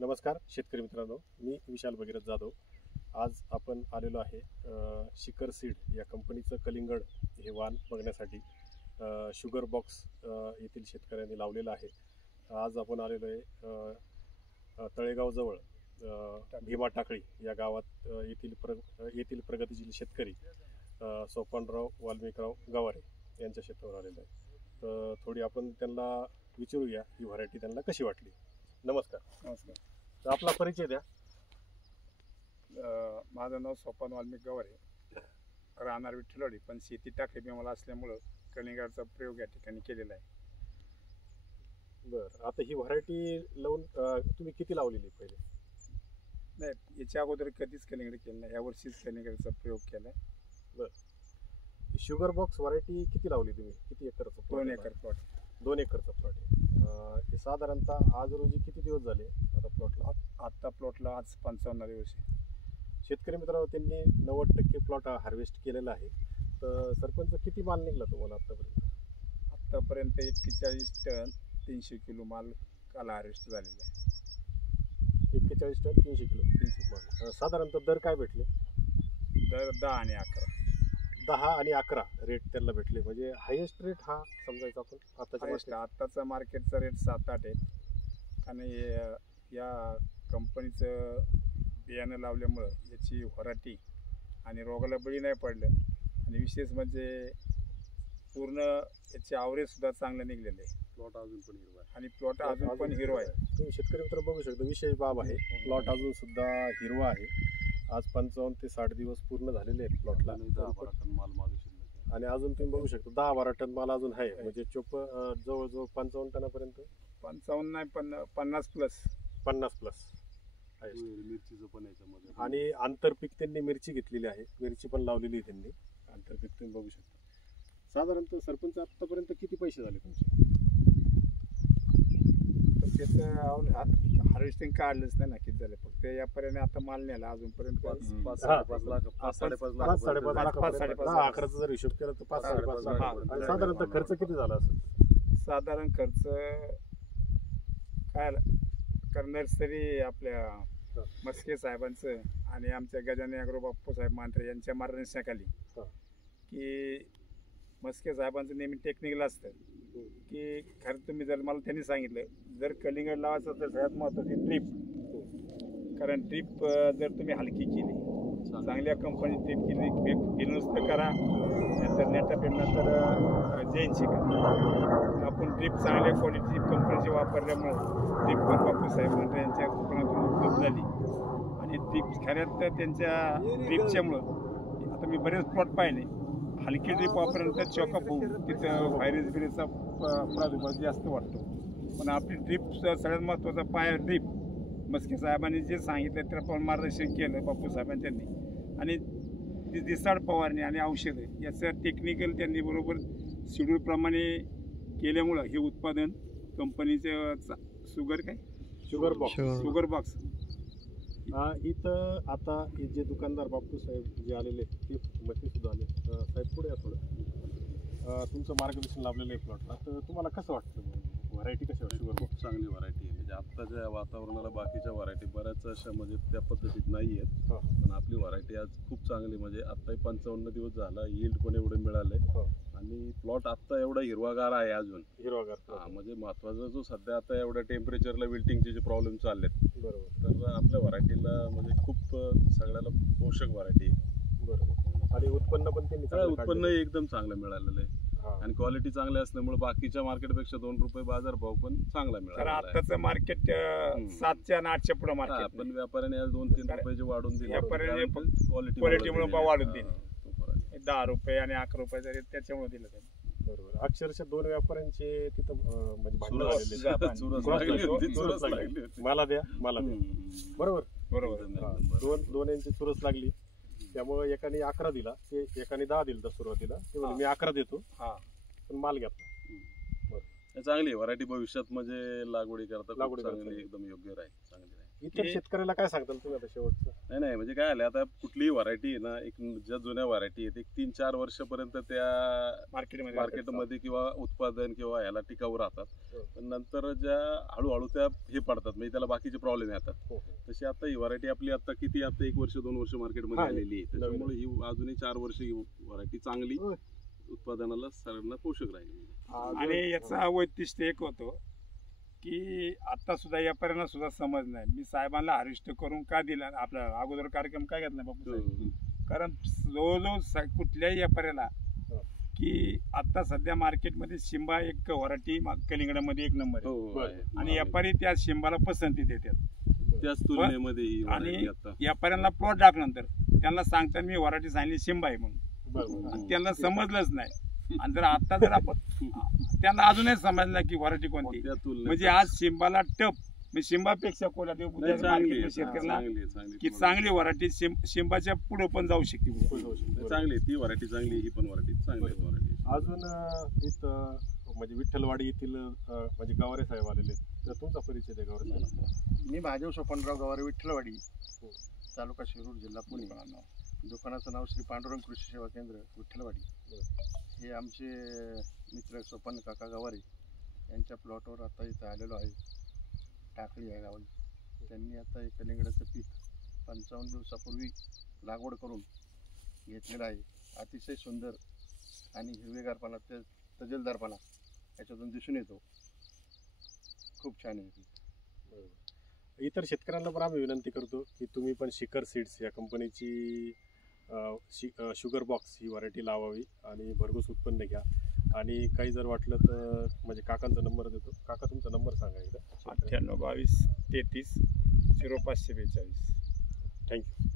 नमस्कार शेतकरी मित्रांनो, मी विशाल भगीरथ जाधव. आज आपण आलेलो आहे शिखर सीड या कंपनीचं कलिंगड हे वाण बघण्यासाठी. शुगर बॉक्स येथील शेतकऱ्यांनी लावलेलं आहे. आज आपण आलेलो आहे तळेगावजवळ भीमा टाकळी या गावात. येथील प्रगतीशील शेतकरी सोपानराव वाल्मिकराव गवारे यांच्या शेतावर आलेलो आहे. तर थोडी आपण त्यांना विचारूया ही व्हरायटी त्यांना कशी वाटली. नमस्कार. नमस्कार. तर आपला परिचय द्या. माझं नाव सोपान वाल्मिक गवारे, राहणार विठ्ठलवाडी, पण शेती टाकली मला असल्यामुळं कलिंगडचा प्रयोग या ठिकाणी केलेला आहे. बरं, आता ही व्हरायटी लावून तुम्ही किती लावलेली पहिले? नाही, याच्या अगोदर कधीच कलिंगड केलं नाही, यावर्षीच कलिंगडचा प्रयोग केला आहे. बरं, शुगर बॉक्स व्हरायटी किती लावली तुम्ही? किती एकरचा? 2 एकर प्लॉट. 2 एकरचा प्लॉट आहे. साधारणतः आज रोजी किती दिवस झाले आता प्लॉटला? आत्ता प्लॉटला आज 55 दिवस आहे. शेतकरी मित्रांनो, त्यांनी 90% प्लॉट हार्वेस्ट केलेला आहे. तर सरपंच, किती माल निघला तुम्हाला आत्तापर्यंत? आत्तापर्यंत 41 टन 300 किलो माल काल हार्वेस्ट झालेला आहे. 41 टन 300 किलो. साधारणतः दर काय भेटले? दर 10 आणि 11. 10 आणि 11 रेट त्यांना भेटले. म्हणजे हायेस्ट रेट हा समजायचा आपण आत्ताचा मार्केटचा रेट 7-8 आहे. आणि या कंपनीचं बियाणं लावल्यामुळं याची व्हरायटी आणि रोगाला बळी नाही पडलं. आणि विशेष म्हणजे पूर्ण याचे ॲव्हरेजसुद्धा चांगलं निघलेलं आहे. प्लॉट अजून पण हिरवा आहे आणि प्लॉट अजून पण हिरवा आहे. तुम्ही शेतकरी मित्र बघू शकता, विशेष बाब आहे, प्लॉट अजून सुद्धा हिरवा आहे. आज 55 ते 60 दिवस पूर्ण झालेले आहेत प्लॉटला. 10-12 टन माल मागे शिल्लक. आणि अजून तुम्ही बघू शकता 10-12 टन माल अजून आहे. म्हणजे जवळजवळ 55 टनापर्यंत. 55 नाही, पण 50 प्लस. 50 प्लस मिरचीचं पण याच्यामध्ये. आणि आंतरपीक त्यांनी मिरची घेतलेली आहे. मिरची पण लावलेली आहे त्यांनी. आंतरपीक तुम्ही बघू शकता. साधारणतः सरपंच आतापर्यंत किती पैसे झाले तुमचे? तर त्याचं हार्वेस्टिंग काढलंच नाही ना, किती झाले. फक्त यापर्यंत आता माल नेला अजूनपर्यंत 5-5.5 लाख. 5-5.5 लाख. 10-11चा जर हिशोब केला तर 5-5.5 लाख. आणि साधारणतः खर्च किती झाला असेल? साधारण खर्च काय, कारण नर्सरी आपल्या मस्के साहेबांचं आणि आमच्या गजानन ॲग्रो बाप्पू साहेब मांत्रे यांच्या मार्गदर्शनाखाली, की मस्के साहेबांचं नेहमी टेक्निकल असतं की खरं तुम्ही जर मला त्यांनी सांगितलं, जर कलिंगड लावायचं तर सगळ्यात महत्त्वाची ड्रीप. कारण ड्रीप जर तुम्ही हलकी केली, चांगल्या कंपनी ड्रीप केली, नुसतं करा, नंतर नेटा नंतर जैनशी करा. आपण ड्रीप चांगल्या क्वालिटी कंपनीची वापरल्यामुळं ड्रीप पण बापू साहेब मांत्रे यांच्या दुकानातून उपलब्ध झाली. आणि ड्रीप खऱ्यात त्यांच्या ड्रीपच्यामुळं आता मी बरेच प्लॉट पाहिले, हलकी ड्रीप वापरल्यानंतर चॉकअप होऊन तिथं व्हायरस बिरेसचा प्रादुर्भाव जास्त वाटतो. पण आपली ड्रीप सगळ्यात महत्त्वाचा पाय ड्रीप. मस्के साहेबांनी जे सांगितलं त्याप्रमाणे मार्गदर्शन केलं बापू साहेबांनी त्यांनी. आणि दिसाड फवारणी आणि औषधं याचं टेक्निकल त्यांनी बरोबर शेड्यूलप्रमाणे केल्यामुळं हे उत्पादन कंपनीचं शुगर बॉक्स. इथं आता जे दुकानदार बापू साहेब जे आलेले ते सुद्धा आले. साहेब पुढे थोडं. तुमचं मार्गदर्शन लाभलेलं आहे प्लॉटला. तर तुम्हाला कसं वाटतं व्हरायटी कशी वाटते? शुगर खूप चांगली व्हरायटी आहे. म्हणजे आत्ताच्या वातावरणाला बाकीच्या व्हरायटी बऱ्याच अशा म्हणजे त्या पद्धतीत नाही आहेत. पण आपली व्हरायटी आज खूप चांगली. म्हणजे आत्ताही 55 दिवस झाला, यील्ड पण एवढे मिळाले. आणि प्लॉट आत्ता एवढा हिरवागार आहे, अजून हिरवागार. म्हणजे महत्वाचा जो सध्या आता एवढ्या टेम्परेचरला विल्टिंगचे जे प्रॉब्लेम चाललेत, बरोबर, तर आपल्या व्हरायटीला म्हणजे खूप सगळ्याला पोषक व्हरायटी आहे. बरोबर. आणि उत्पन्न पण उत्पन्नही एकदम चांगलं मिळालेलं आहे. आणि क्वालिटी चांगली असल्यामुळे बाकीच्या मार्केटपेक्षा 2 रुपये बाजारभाव पण चांगला मिळाला. आताचं मार्केट 700 आणि 800 पुढे मार्केट. पण व्यापाऱ्याने 2-3 रुपये वाढून दिले, क्वालिटीमुळे वाढून दिले. 10 रुपये आणि 11 रुपये जरी त्याच्यामुळे दिलं त्यांनी. बरोबर. अक्षरशः 2 व्यापाऱ्यांचे तिथं म्हणजे मला द्या. बरोबर. दोन यांची चुरस लागली. त्यामुळे एकाने 11 दिला, ते एकाने 10 दिला सुरुवातीला. ते म्हणजे मी 11 देतो, पण माल घेतला. बरं. चांगली व्हरायटी भविष्यात म्हणजे लागवडी करता लागवडी करता चांगली येईल. एकदम योग्य राहील, चांगली राहील. इतर शेतकऱ्याला काय सांगताल तुम्ही आता शेवटचं? नाही म्हणजे काय आलं आता कुठलीही व्हरायटी आहे ना, एक ज्या जुन्या व्हरायटी आहेत एक 3-4 वर्षापर्यंत त्या मार्केटमध्ये किंवा उत्पादन किंवा ह्याला टिकाऊ राहतात. हो. पण नंतर ज्या हळूहळू त्या हे पडतात म्हणजे त्याला बाकीचे प्रॉब्लेम येतात. हो. तशी आता ही व्हरायटी आपली आता किती आता 1 वर्ष 2 वर्ष मार्केटमध्ये हा, आलेली आहे. नवीन त्याच्यामुळे ही अजूनही 4 वर्ष ही व्हरायटी चांगली उत्पादनाला सगळ्यांना पोषक राहील. आणि याचा वैशिष्ट्य एक होतं की आता सुद्धा व्यापाऱ्यांना सुद्धा समज नाही, मी साहेबांना हार्वेस्ट करून का दिला, आपला अगोदर कार्यक्रम काय घेतला बापू साहेब? कारण जवळजवळ कुठल्याही व्यापाऱ्याला की आता सध्या मार्केटमध्ये शिंबा एक व्हरायटी कलिंगडामध्ये 1 नंबर आहे आणि व्यापारी त्या शिंबाला पसंती देतात. त्याच तुलनेमध्ये ही आणि व्हरायटी आता व्यापाऱ्यांना प्लॉट टाकल्यानंतर त्यांना सांगतात मी व्हरायटी सांगितली शिंबा आहे म्हणून, बरोबर. आणि त्यांना समजलंच नाही. आणि जर आता जर आपण त्यांना अजूनही समजलं की व्हरायटी कोणती, त्या तुलनेत म्हणजे आज शिंबाला टप म्हणजे शिंबापेक्षा कोणा नाही, चांगली आहे, शेतकऱ्याला चांगली की चांगली व्हरायटी शिंबाच्या पुढे पण जाऊ शकते. चांगली आहे. ती व्हरायटी चांगली आहे, ही पण व्हरायटी चांगली आहे व्हरायटी. अजून इथं म्हणजे विठ्ठलवाडी येथील म्हणजे गवारे साहेब आलेले आहेत. तर तुमचा परिचय द्या गवारे साहेब. मी महादेव सोपनराव गवारे, विठ्ठलवाडी, तालुका शिरूर, जिल्हा पुणे. दुकानाचं नाव श्री पांडुरंग कृषी सेवा केंद्र, विठ्ठलवाडी. हे आमचे मित्र सोपन काका गवारे यांच्या प्लॉटवर आता इथं आलेलो आहे. टाकळी या गावी त्यांनी आता एक कलिंगडाचं पीक 55 दिवसापूर्वी लागवड करून घेतलेलं आहे. अतिशय सुंदर आणि हिरवेगारपणा, ते तजेलदारपणा याच्यातून दिसून येतो. खूप छान आहे पीक. इतर शेतकऱ्यांना पण आम्ही विनंती करतो की तुम्ही पण शिखर सीड्स या कंपनीची शुगर बॉक्स ही व्हरायटी लावावी आणि भरघोस उत्पन्न घ्या. आणि काही जर वाटलं तर म्हणजे काकांचा नंबर देतो. काका तुमचा नंबर सांगा एकदा. 98 22 33 0542. थँक्यू.